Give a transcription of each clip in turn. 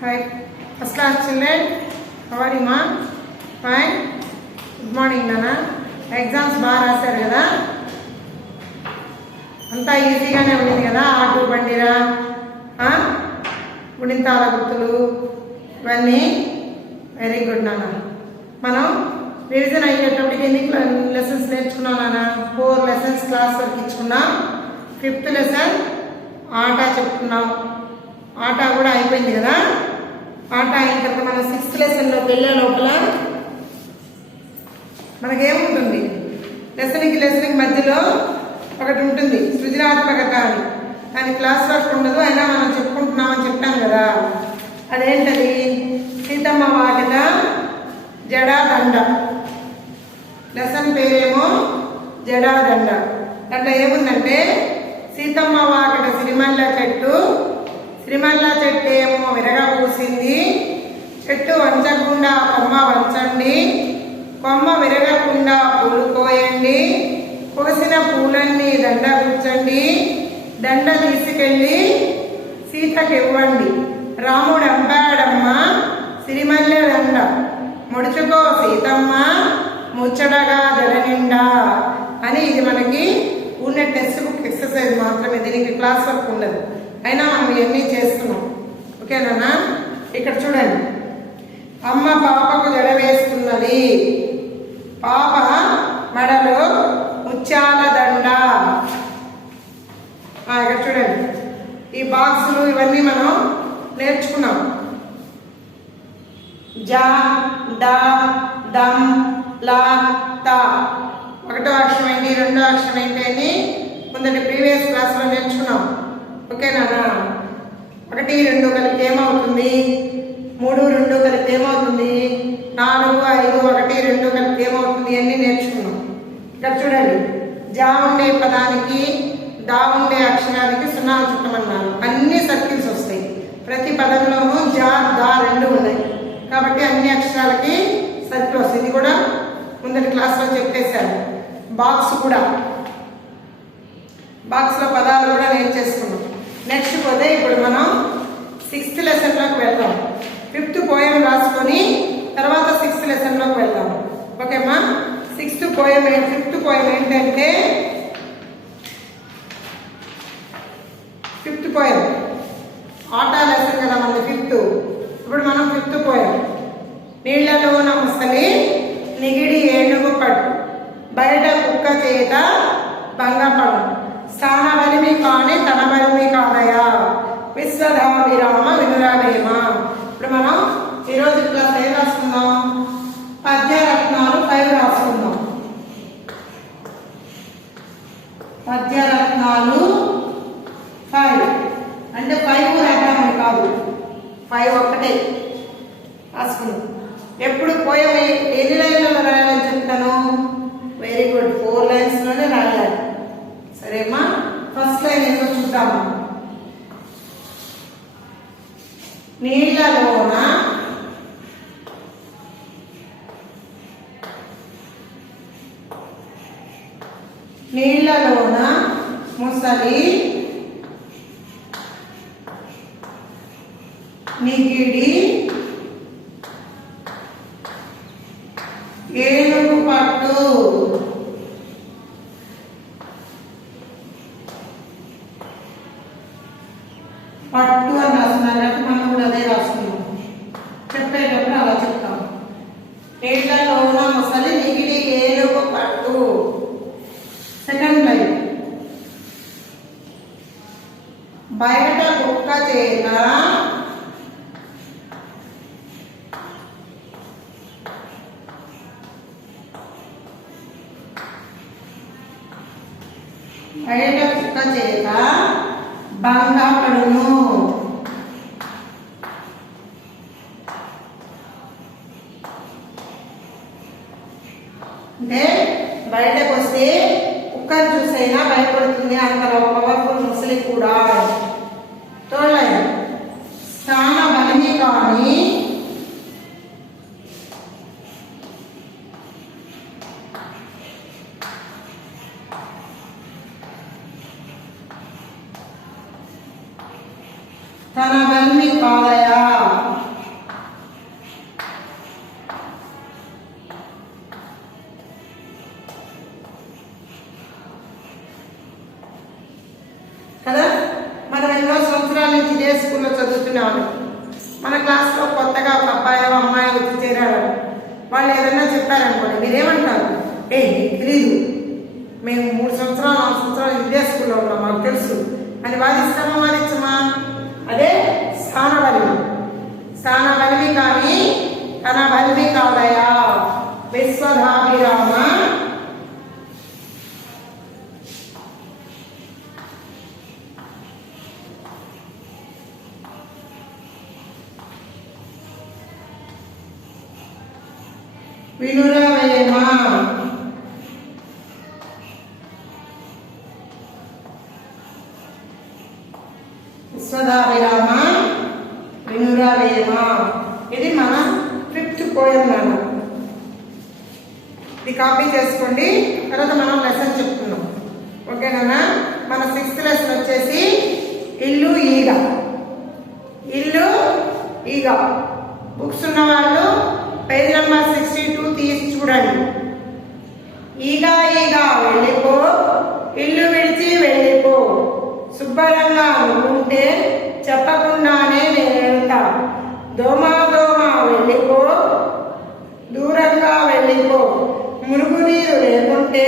Hi, first class children. How are you, ma? Fine. Good morning, Nana. Exams బాగా రాశారు కదా, అంతా ఈజీగానే ఉంది కదా. ఆటో బండిరా, గుడింతాల గుర్తులు, ఇవన్నీ వెరీ గుడ్ నాన్న. మనం రివిజన్ అయ్యేటప్పటికి ఎన్ని లెసన్స్ నేర్చుకున్నాం నాన్న? 4 లెసన్స్ క్లాస్ వరకు ఇచ్చుకున్నాం. 5th లెసన్ ఆట చెప్పుకున్నాం. ఆట కూడా అయిపోయింది కదా. ఆట అయిన తర్వాత మనం 6th లెసన్లోకి వెళ్ళే లోపల మనకేముంటుంది, లెసన్కి మధ్యలో ఒకటి ఉంటుంది సృజనాత్మకత అని. దాని క్లాస్ వర్క్ ఉండదు, అయినా మనం చెప్పుకుంటున్నామని చెప్పాను కదా. అదేంటది? సీతమ్మ వాకిట జడాదండ. లెసన్ పేరేమో జడాదండ. దాంట్లో ఏముందంటే, సీతమ్మ వాకిట సిరిమల్ల చెట్టు, సిరిమల్ల చెట్టు ఏమో విరగ పూసింది, చెట్టు వంచకుండా కొమ్మ వంచండి, కొమ్మ విరగకుండా పూలు కోయండి, కోసిన పూలన్నీ దండ కూర్చండి, దండ తీసుకెళ్ళి సీతకి ఇవ్వండి, రాముడు అంపాడమ్మ సిరిమల్లె దండ, ముడుచుకో సీతమ్మ ముచ్చటగా జడ నిండా అని. ఇది మనకి ఉన్న టెక్స్ట్ బుక్ ఎక్సర్సైజ్ మాత్రమే, దీనికి క్లాస్ వర్క్ ఉండదు. అయినా మనం ఇవన్నీ చేస్తున్నాం, ఓకేనా? ఇక్కడ చూడండి, అమ్మ పాపకు జడ వేస్తున్నది, పాప మెడలో ముత్యాల దండ. ఇక్కడ చూడండి, ఈ బాక్సులు ఇవన్నీ మనం నేర్చుకున్నాం. జ, డ, దం, ల, త. ఒకటో అక్షరం ఏంటి, రెండో అక్షరం ఏంటి అని ముందటి ప్రీవియస్ క్లాస్లో నేర్చుకున్నాం, ఓకేనా? 1, 2 కలిపి ఏమవుతుంది, 3, 2 కలిపి ఏమవుతుంది, 4, 5, 1, 2 కలిపి ఏమవుతుంది అన్నీ నేర్చుకున్నాం. ఇక్కడ చూడండి, జా ఉండే పదానికి దా ఉండే అక్షరానికి 0 చుట్టమన్నారు. అన్ని సర్కిల్స్ వస్తాయి. ప్రతి పదంలోనూ జా దా 2 ఉన్నాయి కాబట్టి అన్ని అక్షరాలకి సర్కిల్ వస్తుంది. ఇది కూడా ముందటి క్లాస్లో చెప్పేశారు. బాక్స్ కూడా, బాక్స్లో పదాలు కూడా నేర్చేసుకున్నాం. నెక్స్ట్ పోతే ఇప్పుడు మనం 6th లెసన్లోకి వెళ్దాం. 5th పోయం రాసుకొని తర్వాత 6th లెసన్లోకి వెళ్దాం, ఓకేమ్మా? 5th పోయం ఏంటంటే, 5th పోయం ఆట లెసన్ కదా మనది 5th. ఇప్పుడు మనం 5th పోయం. నీళ్లలోన ముసలి నిగిడి ఏనుగు పట్టు, బయట కుక్క చేత భంగపడు, స్థాన బలిమి కాని తన బలిమి కాదయా, విశ్వధాభిరామ వినురావేమ. ఇప్పుడు మనం ఈరోజు క్లాస్ ఏం రాసుకుందాం? పద్యరత్నాలు 5 రాసుకుందాం. పద్యరత్నాలు 5 అంటే 5 రాద్దామని కాదు, 5 ఒక్కటే రాసుకుందాం. ఎప్పుడు పోయం ఎన్ని లైన్లలో రాయాలని చెప్తాను? వెరీ గుడ్, 4 లైన్స్లోనే రాయాలి, సరేమ్మా? ఫస్ట్ లైన్ ఏంటో చూద్దాము. నీళ్లలోన ముసలి నిగిడి ఏనుగు పట్టు, పట్టు అని రాస్తున్నారు కాబట్టి మనం కూడా అదే రాస్తున్నాం. చెప్పేటప్పుడు అలా చెప్తాం. నీళ్లలోన ముసలి నిగిడి ఏనుగు పట్టు. సెకండ్ లైన్, బయట కుక్క చేత భంగపడును. అంటే బయటకు వస్తే కుక్కను చూసైనా భయపడుతుంది, అంత పవర్ఫుల్ ముసలి కూడా. థర్డ్ లైన్, స్థాన బలిమి కానీ తన బలిమి కాదయా, మనకి. మన క్లాస్లో కొత్తగా ఒక అబ్బాయి అమ్మాయి వచ్చి చేరారు, వాళ్ళు ఏదైనా చెప్పారనుకోండి, మీరేమంటారు? నీకు తెలీదు, మేము 3 సంవత్సరాలు 4 సంవత్సరాలు ఇదే స్కూల్లో ఉన్నాం, మాకు తెలుసు అని వాదిస్తామా వాదించమా? అదే స్థానబలిమి. స్థానబలిమి కానీ తన బలిమి కాదయా. విశ్వధాభిరామ వినురవేమ. విశ్వధాభిరామ వినురవేమ. ఇది మన 5th పోయం నాన్న. ఇది కాపీ చేసుకోండి, తర్వాత మనం లెసన్ చెప్తున్నాం. ఓకేనా? మన 6th లెసన్ వచ్చేసి ఇల్లు ఈగ. ఇల్లు ఈగ. బుక్స్ ఉన్న వాళ్ళు పేజ్ నెంబర్ 62 తీసి చూడండి. ఈగ ఈగ వెళ్ళిపో, ఇల్లు విడిచి వెళ్ళిపో, శుభ్రంగా ఉంటే చెప్పకుండానే నేను వెళ్తా. దోమ దోమ వెళ్ళిపో, దూరంగా వెళ్ళిపో, మురుగునీరు లేకుంటే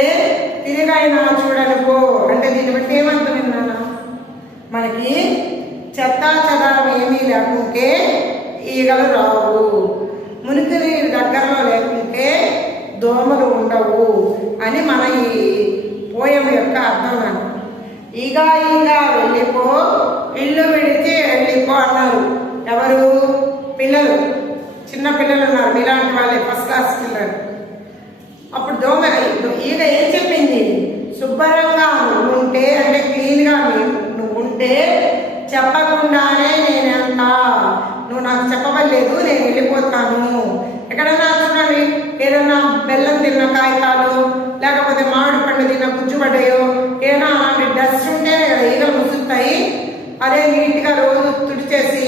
తిరిగైనా చూడనుకో. అంటే దీన్ని బట్టి ఏమంటున్నాను, మనకి చెత్త చెదారం ఏమీ లేకుంటే ఈగలు రావు, మురికి నీరు దగ్గరలో లేకుంటే దోమలు ఉండవు అని మన ఈ పోయం యొక్క అర్థం. ఈగ ఈగ వెళ్ళిపో, ఇల్లు విడిచి వెళ్ళిపో అన్నారు. ఎవరు? పిల్లలు, చిన్న పిల్లలు ఉన్నారు, ఇలాంటి వాళ్ళే, ఫస్ట్ క్లాస్ పిల్లలు. అప్పుడు దోమ ఈగ ఏం చెప్పింది? శుభ్రంగా నువ్వు ఉంటే, అంటే క్లీన్గా నువ్వు ఉంటే చెప్పకుండానే నేను వెళ్తా. నువ్వు నాకు చెప్పవలేదు, నేను వెళ్ళిపోతాను. ఎక్కడన్నా చూడండి, ఏదన్నా బెల్లం తిన్న కాగితాలు, లేకపోతే మామిడి పండు తిన్న గుజ్జుపడ్డాయో, ఏదైనా అలాంటి డస్ట్ ఉంటే ఈగలు ముసుగుతాయి. అదే నీట్గా రోజు తుడిచేసి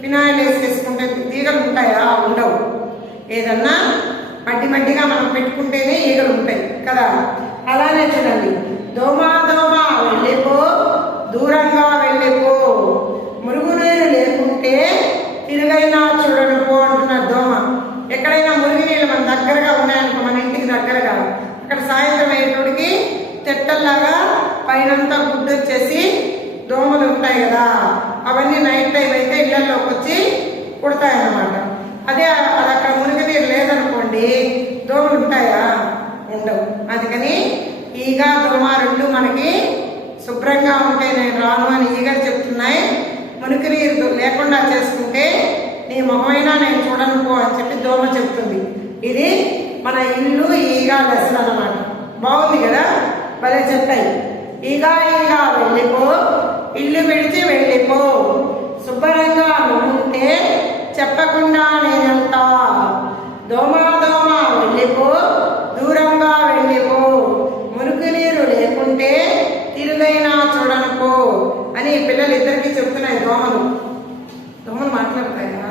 ఫినాయిల్ వేసుకుంటే ఈగలు ఉంటాయా? ఉండవు. ఏదన్నా మట్టి మట్టిగా మనం పెట్టుకుంటేనే ఈగలు ఉంటాయి కదా. అలానే చూడండి, దోమ దోమ వెళ్ళిపో, దూరంగా వెళ్ళిపో, మురుగునీరు లేకుంటే తిరుగైనా చూడనుకో అంటున్నారు దోమ. ఎక్కడైనా మురుగునీళ్ళు మన దగ్గరగా ఉన్నాయనుకో, మన ఇంటికి దగ్గరగా, అక్కడ సాయంత్రం అయ్యేటోడికి చెట్టల్లాగా పైనంతా గుడ్డు వచ్చేసి దోమలు ఉంటాయి కదా, అవన్నీ నైట్ టైం అయితే ఇళ్లలోకి వచ్చి కుడతాయన్నమాట. అదే అది అక్కడ మురుగునీరు లేదనుకోండి, దోమలు ఉంటాయా? ఉండవు. అందుకని ఈగ దోమ రెండు మనకి శుభ్రంగా ఉంటే నేను రాను అని ఈగలు చెప్తున్నాయి. మురికి నీరు లేకుండా చేసుకుంటే నీ మొహమైనా నేను చూడనుకో అని చెప్పి దోమ చెప్తుంది. ఇది మన ఇల్లు ఈగ లెసన్ అన్నమాట. బాగుంది కదా, భలే చెప్పాయి. ఈగ ఈగ వెళ్ళిపో, ఇల్లు విడిచి వెళ్ళిపో, శుభ్రంగా ఉంటే చెప్పకుండా నేను వెళ్తా. దోమ దోమ వెళ్ళిపో, దూరంగా వెళ్ళిపో, మురికి నీరు లేకుంటే తిరుగైనా చూడనుకో అని పిల్లలు ఇద్దరికి చెప్తున్నాయి. దోమలు మాట్లాడతాయా?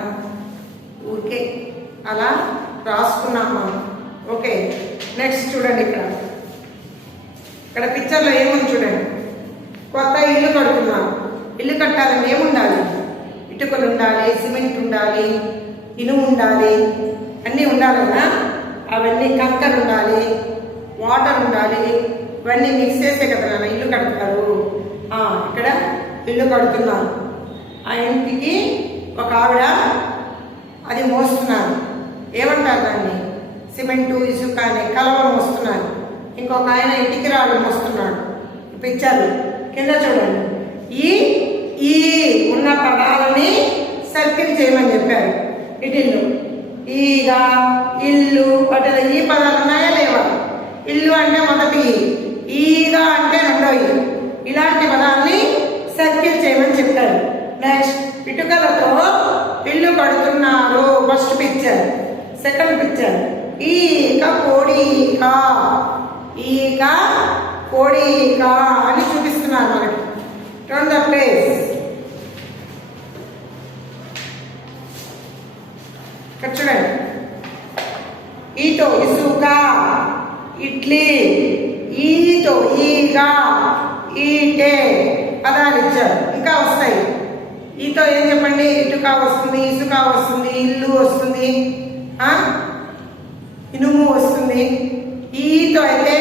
ఊరికే అలా రాసుకున్నాం మనం. ఓకే, నెక్స్ట్ చూడండి, ఇక్కడ పిక్చర్లో ఏముంది చూడండి. కొత్త ఇల్లు కడుతున్నాం. ఇల్లు కట్టాలని ఏముండాలి? ఇటుకలు ఉండాలి, సిమెంట్ ఉండాలి, ఇనుము ఉండాలి, అన్నీ ఉండాలి కదా. అవన్నీ కంకర ఉండాలి, వాటర్ ఉండాలి, ఇవన్నీ మిక్స్ చేసే కదా నాన్న ఇల్లు కడతారు. ఇక్కడ ఇల్లు కడుతున్నాను. ఆ ఇంటికి ఒక ఆవిడ అది మోస్తున్నారు. ఏమంటారు దాన్ని? సిమెంటు ఇసుక అనే కలవ మోస్తున్నారు. ఇంకొక ఆయన ఇంటికి రాళ్ళు మోస్తున్నాడు. పిక్చర్లు కింద చూడండి. ఈ ఉన్న పదాలని సర్కిల్ చేయమని చెప్పారు. ఇటిల్లు ఈగ, ఇల్లు, వాటిలో ఈ పదాలు ఉన్నాయా లేవా? ఇల్లు అంటే మొదటి, ఈగ అంటే రెండో. ఇలాంటి పదాలని సర్కిల్ చేయమని చెప్పారు. నెక్స్ట్, ఇటుకలతో ఇల్లు కడుతున్నారు. First picture. సెకండ్ పిక్చర్, ఈక కోడి ఈక, ఈక కోడి ఈక అని చూపిస్తున్నారు మనకి. Turn the place. ఇక్కడ చూడండి. ఈతో ఇసుక, ఇడ్లీ, ఈతో ఈగ, ఈటే పదాలు ఇచ్చారు. ఇంకా వస్తాయి. ఈతో ఏం చెప్పండి? ఇటుక వస్తుంది, ఇసుక వస్తుంది, ఇల్లు వస్తుంది, ఇనుము వస్తుంది. ఈతో అయితే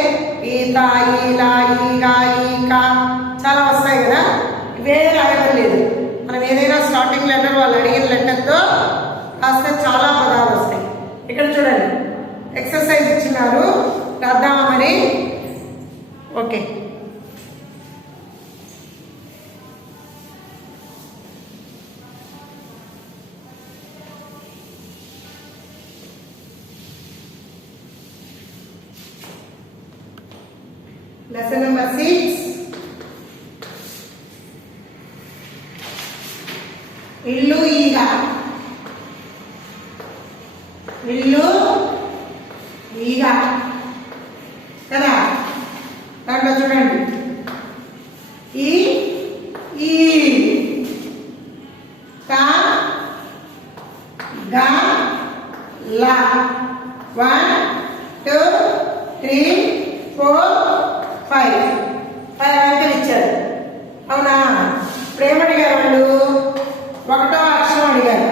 ఈత, ఈలా, ఈగా, ఈక చాలా వస్తాయి కదా. ఇవే రాయడం లేదు. మనం ఏదైనా స్టార్టింగ్ లెటర్ వాళ్ళు అడిగిన లెటర్తో రాస్తే చాలా పదాలు వస్తాయి. ఇక్కడ చూడండి ఎక్సర్సైజ్ ఇచ్చినారు, రాద్దామా మరి? ఓకే. Lesson number 6. ఇల్లు ఈగ. ఇల్లు ఈగ కదా. దాంట్లో చూడండి ఈ కా గా లా. 1 2 3 4 5 అంకెలు ఇచ్చారు. అవునా? ఇప్పుడు ఏమడిగారు వాళ్ళు? ఒకటో అక్షరం అడిగారు.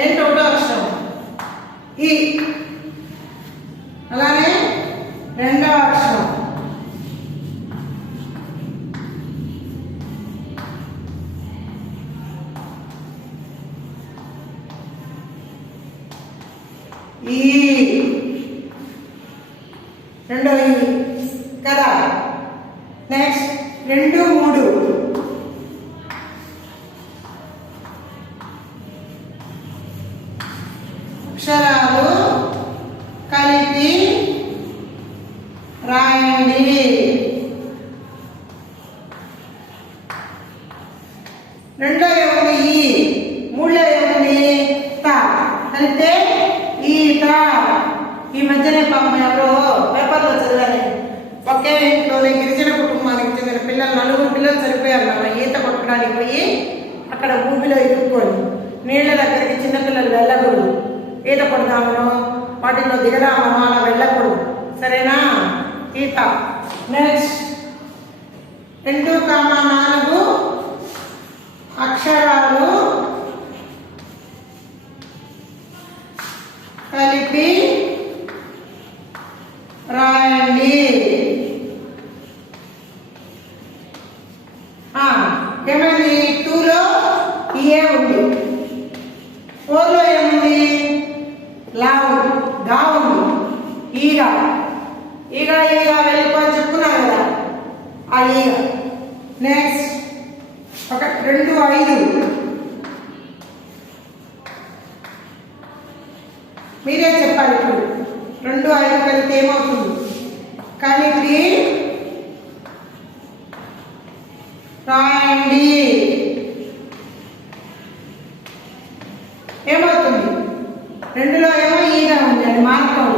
ఏంటి ఒకటో అక్షరం? ఈ. అలానే రెండవ అక్షరం ఈ. రెండవ ఈ కదా. నెక్స్ట్ 2 3 అక్షరాలు కలిపి రాయండి. రెండో ఏముంది? ఈ. మూడో ఏముంది? త. అంటే ఈత. ఈ మధ్యనే పాపం ఎవరో పేపర్లో చదివాను, ఒకే ఇంట్లోనే గిరిజన కుటుంబానికి చెందిన పిల్లలు 4 పిల్లలు చనిపోయారు నాన్న ఈత కొట్టడానికి పోయి. అక్కడ ఊపిలో ఇరుక్కొని నీళ్ల దగ్గరికి చిన్నపిల్లలు వెళ్ళకూడదు. ఈత కొడదామను, వాటిలో దిగదామను, అలా వెళ్ళకూడదు. సరేనా? ఈత. నెక్స్ట్ 2,4 అక్షరాలు కలిపి రాయండి. ఏమైంది? 2లో ఏ ఉంది, 4లో ఏముంది? లా ఉంది, గా ఉంది, ఈగ. ఈగ ఈగ వెళ్ళిపోయి చెప్పుకున్నాను కదా, ఆ ఈగ. నెక్స్ట్ 2 5 మీరే చెప్పాలి. ఇప్పుడు 2 5 కలిపి ఏమవుతుంది? కలిపి రాయండి. ఏమవుతుంది? 2లో ఏమో ఈగా ఉంది, అది మార్కం.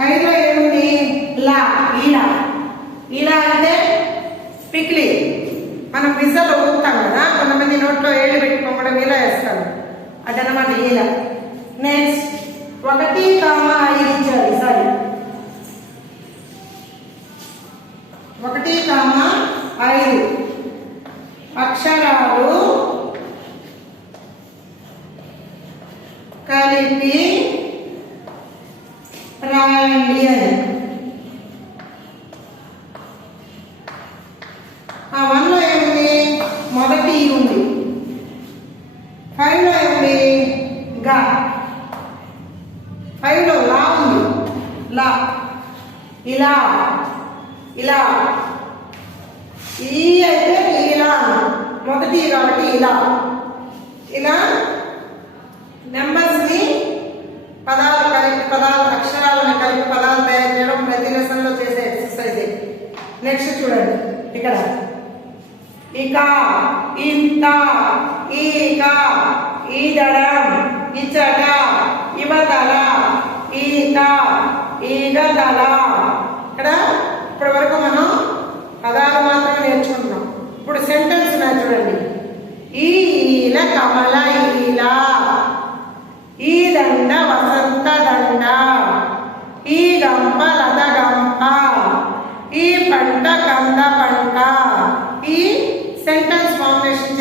5లో ఏముంది? లా. ఈలా. ఈలా అంటే పిక్లీ. మనం పిజ్జాలో ఊపుతాం కదా, కొంతమంది నోట్లో ఏళ్ళు పెట్టుకోవడం ఇలా వేస్తాం, అదనమాట ఈలా. నెక్స్ట్ 1,5 ఇచ్చారు. సారీ 1,5 అక్షరాలు కలిపి రాయండి అని. 1లో ఏముంది? మొదటి ఈ ఉంది. 5లో ఏముంది? గా. 5లో లా ఉంది, లా. ఇలా ఇలా. ఈ అయితే ఇలా మొదటి కాబట్టి ఇలా. ఇలా నెంబర్స్ ని పదాలు కలిపి, పదాలు అక్షరాలను కలిపి పదాలు తయారు చేయడం ప్రతి లెసన్ లో చేసే ఎక్సర్సైజ్. నెక్స్ట్ చూడండి ఇక్కడ ఇక, ఇంత, ఈక, ఈదడం, ఇచ్చట, ఇవతల, ఈత, ఈగదల. ఇక్కడ ఇప్పటి వరకు మనం పదాలు మాత్రమే నేర్చుకుంటున్నాం. ఇప్పుడు సెంటెన్స్ ఉన్నాయి చూడండి. ఈల కమల ఈల, ఈ దండ వసంత దండ, ఈగ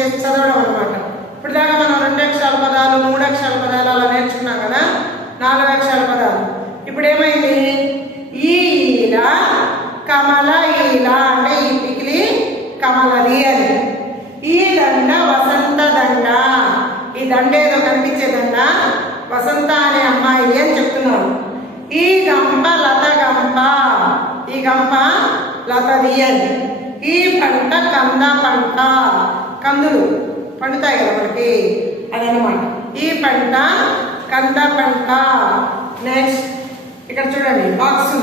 చేసి చదవడం అనమాట. ఇప్పుడు దాకా మనం 2 అక్షరాల పదాలు, 3 అక్షరాల పదాలు అలా నేర్చుకున్నాం కదా, 4 అక్షరాల పదాలు. ఇప్పుడు ఏమైంది? ఈల కమల, ఈల అంటే ఈ పికిలి కమలది అని. ఈ దండ వసంత దండ, ఈ దండ ఏదో కనిపించే దండ వసంత అనే అమ్మాయి అని చెప్తున్నారు. ఈ గంప లత గంప, ఈ గంప లతది అని. ఈ పంట కంద పంట, కందులు పండుతాయి కదా మనకి, అదనమాట. ఈ పంట కంద పంట. నెక్స్ట్ ఇక్కడ చూడండి బాక్సు.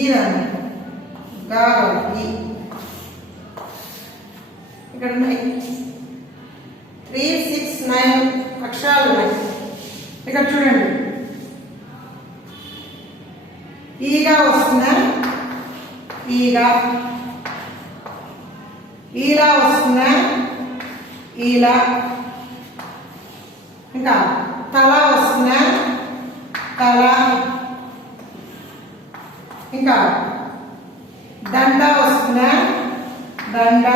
ఈరని గాలి ఇక్కడ ఉన్నాయి. 3, 6, 9 అక్షరాలు ఉన్నాయి. ఇక్కడ చూడండి ఈగా వస్తుందా, ఈగా. ఈలా వస్తుందా, ఈలా. ఇంకా తల వస్తుందా, తల. ఇంకా దండ వస్తుందా, దండ.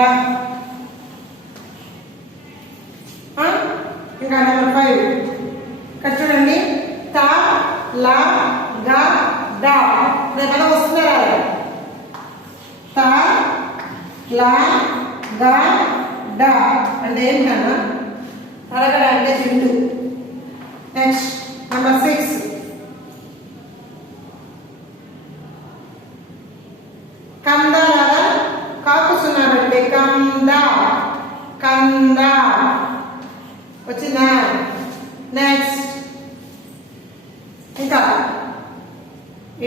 ఇంకా నెంబర్ 5 ఇక్కడ చూడండి త ల గ డ. పదం వస్తుందా, త ల గ డ అంటే ఏంటన్నా? తలగడ అంటే చిండు. నెక్స్ట్ నెంబర్ 6 కంద లేదా కాకుసున్నారంటే కంద, కంద వచ్చిందా? నెక్స్ట్ ఇంకా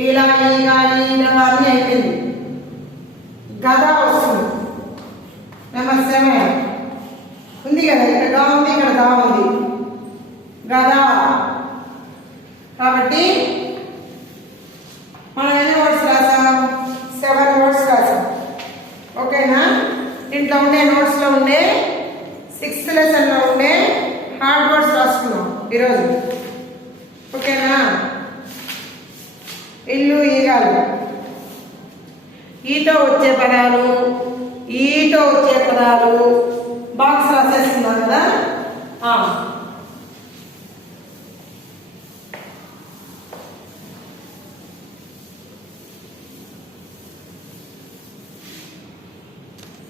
ఇలా ఈగా ఈగా అని అయిపోయింది. గద వస్తుంది. నెంబర్ 7 ఉంది కదా, ఇక్కడ గా ఉంది, ఇక్కడ దా ఉంది, గద. కాబట్టి మనం ఎన్ని వర్డ్స్ రాసాం? 7 వర్డ్స్ రాసాం. ఓకేనా? దీంట్లో ఉండే నోట్స్లో ఉండే 6th లెసన్లో ఉండే హార్డ్ వర్డ్స్ రాసుకున్నాం ఈరోజు. ఓకేనా? ఇల్లు, ఈగాలు, ఈతో వచ్చే పదాలు, ఈతో వచ్చే పదాలు బాక్స్ రాసేస్తున్నాం కదా.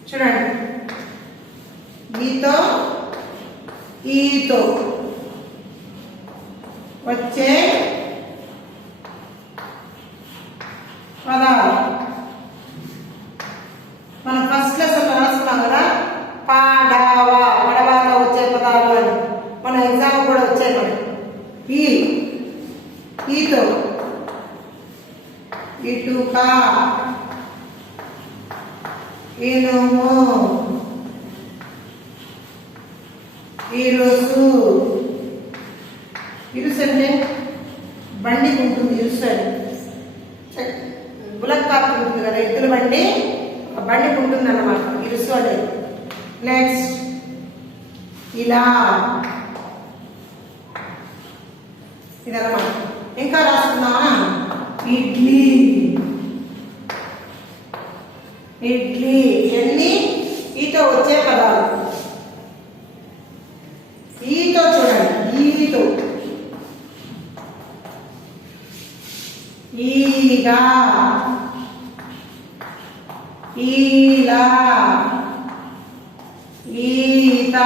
చూడండి ఈతో ఈతో వచ్చే పదాలు మనం ఫస్ట్ లెసన్ రాసుకున్నాం కదా. పాడవా, పడవాలో వచ్చే పదాలు అని మన ఎగ్జామ్ కూడా వచ్చాయి. మన ఈతో ఇటుక, ఇనుము, ఇరుసు. ఇరుసు అంటే బండికి ఉంటుంది. ఇరుసు అని బులక్ కార్ట్ ఉంటుంది కదా, ఎద్దుల బండి, బండికి ఉంటుంది అన్నమాట ఇరుసు అనేది. నెక్స్ట్ ఇలా, ఇదన్నమాట. ఇంకా రాసుకున్నామా? ఇడ్లీ, ఇడ్లీ. ఇవన్నీ ఈతో వచ్చే పదాలు. ఈతో చూడండి, ఈతో ఈగా, ఈలా, ఈత.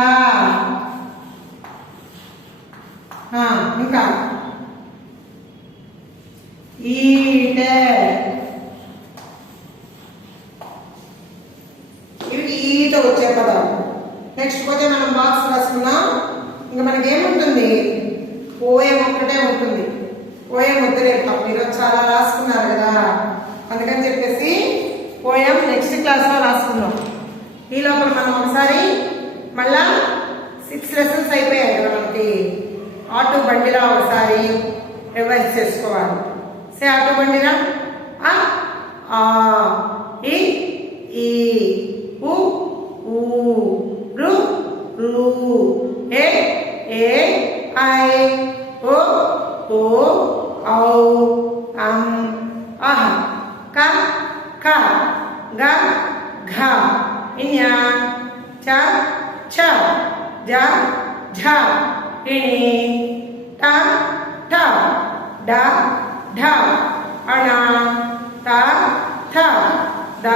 ఇంకా ఈటే. ఇవి ఈతో వచ్చే పదాలు. నెక్స్ట్ పోతే మనం బాక్స్ రాసుకున్నాం. ఇంకా మనకి ఏముంటుంది? పోయం ఒక్కటే ఉంటుంది. పోయం వద్దులేపాం, మీరు చాలా రాసుకున్నారు కదా. పోయాం నెక్స్ట్ క్లాస్లో రాసుకుందాం. ఈ లోపల మనం ఒకసారి మళ్ళా 6 లెసన్స్ అయిపోయాయి కదా మనకి. ఆటో బండిరా ఒకసారి రివైజ్ చేసుకోవాలి. సే ఆటో బండిరా. ఆ ఈ ఈ ఉ ఊ రు రు ఏ ఏ ఐ ఓ ఓ ఔ అం అహ క ఖ గ ఘ ఇన్య చ ఛ జ ఝ ఇణి ట ఠ డ ఢ అణ త థ ద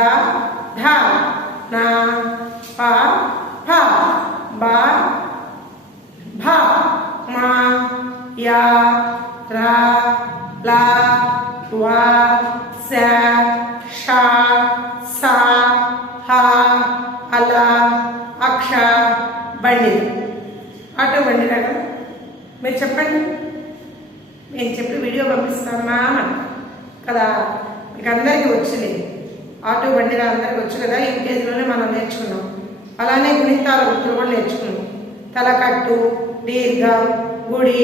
ధ న ప ఫ బ భ మ య ర ల వ స ష స హ అల అక్ష బండి. ఆటో బండి కదా మీరు చెప్పండి. నేను చెప్పి వీడియో పంపిస్తామా కదా. మీకు అందరికీ వచ్చింది ఆటో బండిరా, అందరికీ వచ్చు కదా. యూకేజీలోనే మనం నేర్చుకున్నాం. అలానే గుణితాల గుర్తులు కూడా నేర్చుకున్నాం. తలకట్టు, దీర్ఘం, గుడి,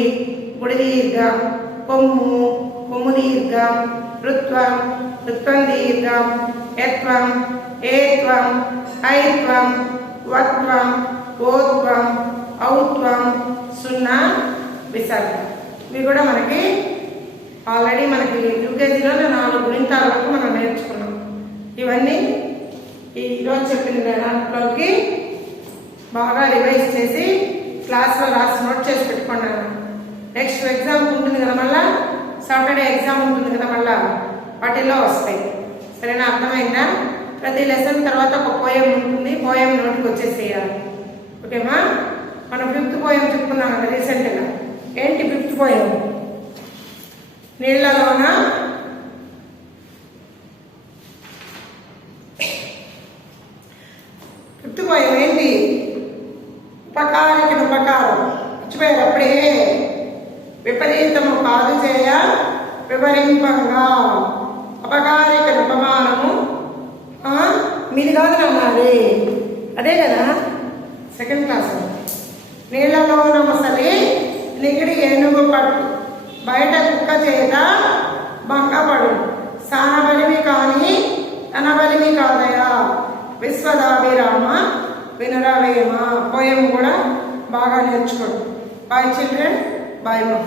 గుడి దీర్ఘం, కొమ్ము, కొమ్ము దీర్ఘం, ఋత్వం, ఋత్వం దీర్ఘం, యత్వం, ఏత్వం, ఐత్వం, వత్వం, ఓత్వం, ఔత్వం, సున్నా, విసర్గ. ఇవి కూడా మనకి ఆల్రెడీ మనకి యూకేజీలోనే 4 గుణితాల వరకు మనం నేర్చుకున్నాం. ఇవన్నీ ఈరోజు చెప్పిన దాంట్లోకి బాగా రివైజ్ చేసి క్లాస్లో రాసి నోట్ చేసి పెట్టుకున్నాను. నెక్స్ట్ ఎగ్జామ్ ఉంటుంది కదా, మళ్ళా సాటర్డే ఎగ్జామ్ ఉంటుంది కదా, మళ్ళా వాటిల్లో వస్తాయి. సరేనా, అర్థమైందా? ప్రతి లెసన్ తర్వాత ఒక పోయం ఉంటుంది. పోయం నోటికి వచ్చేసేయాలి. ఓకేమా? మనం 5th పోయం చెప్పుకున్నాం కదా రీసెంట్గా. ఏంటి 5th పోయం? నీళ్లలోన పోయం ఏంటి? ఉపకారికి ఉపకారం. మర్చిపోయారు అప్పుడే. విపరీతము కాదు చేయ వివరింపంగా. అపకారికి ఉపమానము మీది కాదు అన్నది. అదే కదా 2nd క్లాస్. నీళ్లలోన ముసలి నిగిడి ఏనుగు పట్టు, బయట కుక్క చేత బంగపడు, సానబలిమి కానీ అనబలిమి కాదయా, విశ్వదాభిరామ వినరావేమ. పోయం కూడా బాగా నేర్చుకోండి. బాయ్ చిల్డ్రన్, బాయ్ మా.